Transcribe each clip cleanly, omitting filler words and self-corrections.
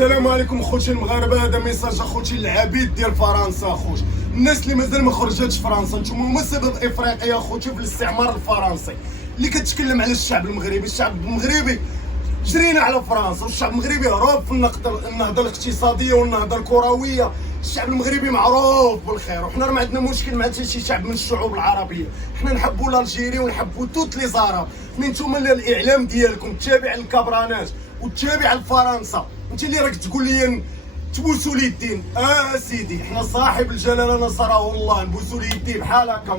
السلام عليكم خوتي المغاربه. هذا ميساج اخوتي العبيد ديال فرنسا. اخوتي الناس اللي مازال ما خرجتش فرنسا، نتوما هما سبب افريقيا اخوتي في الاستعمار الفرنسي اللي كتكلم على الشعب المغربي. الشعب المغربي جرينا على فرنسا، والشعب المغربي هرب في النهضه الاقتصاديه والنهضه الكرويه. الشعب المغربي معروف بالخير، وحنا ما عندنا مشكل مع حتى شي شعب من الشعوب العربيه. حنا نحبوا الجيري ونحبوا توت لي زاراب. من نتوما الاعلام ديالكم تابع للكبرانات وتابع لفرنسا، انت اللي راك تقول لي تبوسوا لي الدين. سيدي حنا صاحب الجلاله نصره الله نبوسوا لي الدين بحال هكا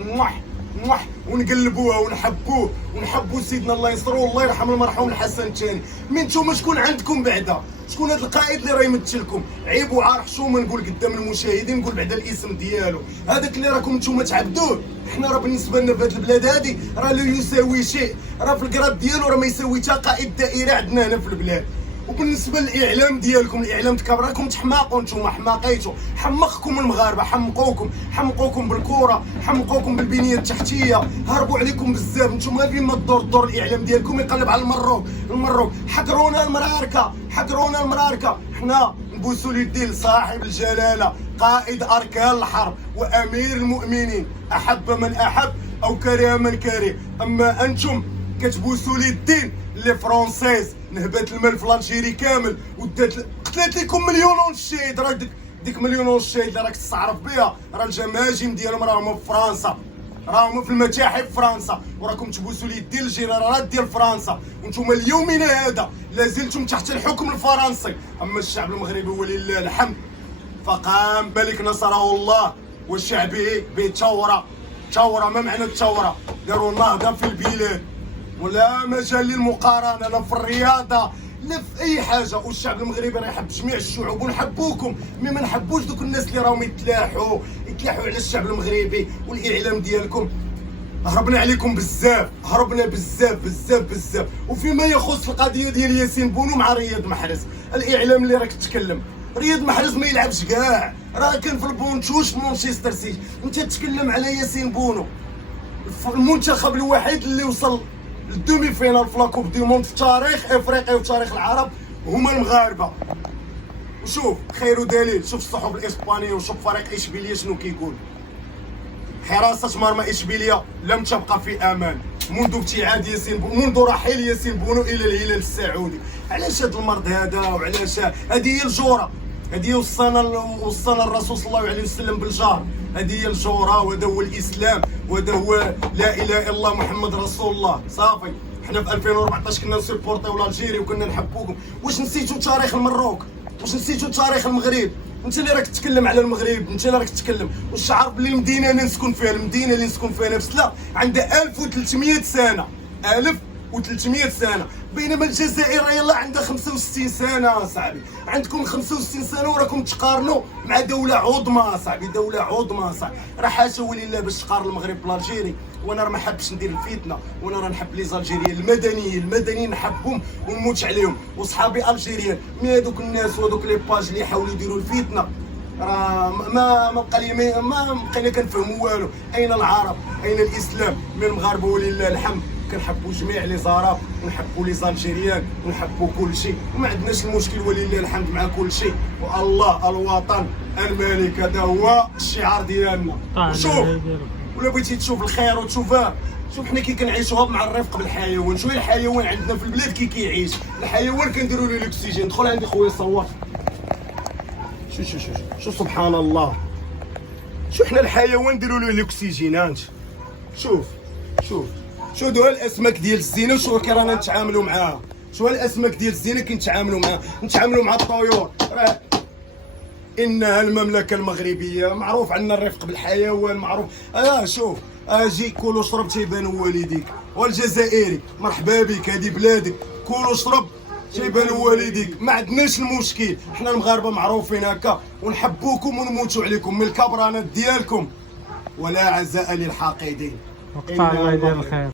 موح ونقلبوها ونحبوه ونحبوا سيدنا الله ينصرو والله يرحم المرحوم الحسن الثاني. من نتوما شكون عندكم بعدا؟ شكون هذا القائد اللي راه يمثلكم؟ عيب وعار حشومه نقول قدام المشاهدين، نقول بعدا الاسم ديالو. هذاك اللي راكم نتوما تعبدوه، حنا راه بالنسبه لنا في هذه البلاد هذه راه لا يساوي شيء، راه في الكراد ديالو راه ما يساوي حتى قائد دائره عندنا هنا في البلاد. وبالنسبه للاعلام ديالكم، الاعلام تكبركم تحماقوا، نتوما حماقيتوا، حمقكم المغاربه، حمقوكم بالكره، حمقوكم بالبنيه التحتيه، هربوا عليكم بزاف. نتوما ديما الدور الاعلام ديالكم يقلب على المروك. حقرونا المراركه. حنا نبوسوا اليدين لصاحب الجلاله قائد اركان الحرب وامير المؤمنين، احب من احب او كره من كره. اما انتم كتبوسوا لي الدين لي فرونسيز نهبت المال في الجيري كامل قتلت لكم مليون الشهيد. راه ديك مليون الشهيد اللي راك تستعرف بها راه الجماجم ديالهم راهم في فرنسا، راهم في المتاحف في فرنسا، وراكم تبوسوا لي الدين الجيرانات ديال فرنسا. وانتم اليومنا هذا لازلتم تحت الحكم الفرنسي. اما الشعب المغربي ولله الحمد فقام ملك نصره الله وشعبه بثوره. ما معنى الثوره؟ داروا نهضه في البلاد، ولا مجال للمقارنه لا في الرياضه لا في اي حاجه. والشعب المغربي راه يحب جميع الشعوب ونحبوكم، مي ما نحبوش دوك الناس اللي راهم يتلاحوا على الشعب المغربي. والاعلام ديالكم هربنا عليكم بزاف، هربنا بزاف. وفيما يخص القضيه ديال ياسين بونو مع رياض محرز، الاعلام اللي راك تتكلم، رياض محرز ما يلعبش كاع، راه كان في البونتوش في مانشستر سيتي. انت تتكلم على ياسين بونو، المنتخب الوحيد اللي وصل الدومي فينال في لاكوب دي موند في تاريخ افريقيا وفي تاريخ العرب هما المغاربه. وشوف خير دليل، شوف الصحف الاسبانيه وشوف فريق اشبيليه شنو كيقول. حراسه مرمى اشبيليه لم تبقى في امان منذ ابتعاد منذ رحيل ياسين بونو الى الهلال السعودي. علاش هذا المرض هذا؟ وعلاش هذه هي الجوره؟ هذه وصانا الرسول صلى الله عليه وسلم بالجار. هذه هي الجوره، وهذا هو الاسلام، وهذا هو لا اله الا الله محمد رسول الله. صافي حنا في 2014 كنا نسيبورتيو الجيري وكنا نحبوكم. واش نسيتوا تاريخ المروك؟ واش نسيتوا تاريخ المغرب؟ انت اللي راك تتكلم على المغرب، انت اللي راك تتكلم. واش عارف بلي المدينه اللي نسكن فيها، المدينه اللي نسكن فيها نفسها عندها 1300 سنه، 1300 سنه، بينما الجزائر يلاه عندها 65 سنه. صاحبي عندكم 65 سنه وراكم تقارنوا مع دوله عظمى. صاحبي دوله عظمى صاحبي، راه حاشا ولله باش تقارن المغرب بالجيري. وانا راه ما حبش ندير الفتنه، وانا راه نحب لي زالجيريين المدنيين نحبهم ونموت عليهم، وصحابي الجيريين. مي هذوك الناس وهذوك لي باج اللي يحاولوا يديروا الفتنه راه ما بقينا كنفهموا والو. اين العرب؟ اين الاسلام؟ من المغاربه ولله الحمد كنحبوا جميع لي زاراب ونحبوا لي زالجيريان ونحبوا كل شيء، وما عندناش المشكل ولله الحمد مع كل شيء. والله الوطن الملك هذا هو الشعار ديالنا. وشوف ولا بغيتي تشوف الخير وتشوفه، شوف حنا كي كنعيشوها مع الرفق بالحيوان. شويه الحيوان عندنا في البلاد كيعيش الحيوان كنديروا له الاكسجين. دخل عندي خويا صور، شوف سبحان الله. شوف حنا الحيوان نديروا له الاكسجينات. شوف دو الاسماك ديال الزينه شو كي رانا نتعاملوا معاها. شو الاسماك ديال الزينه كنتعاملوا معاها، نتعاملوا مع الطيور. انها المملكه المغربيه معروف عندنا الرفق بالحيوان معروف. شوف اجي كل وشرب تيبان والديك، والجزائري مرحبا بك هذه بلادك، كل وشرب تيبان والديك. ما عندناش المشكل، حنا المغاربه معروفين هكا ونحبوكم ونموتوا عليكم من الكبرانات ديالكم. ولا عزاء للحاقدين. وقطع الله يدير الخير.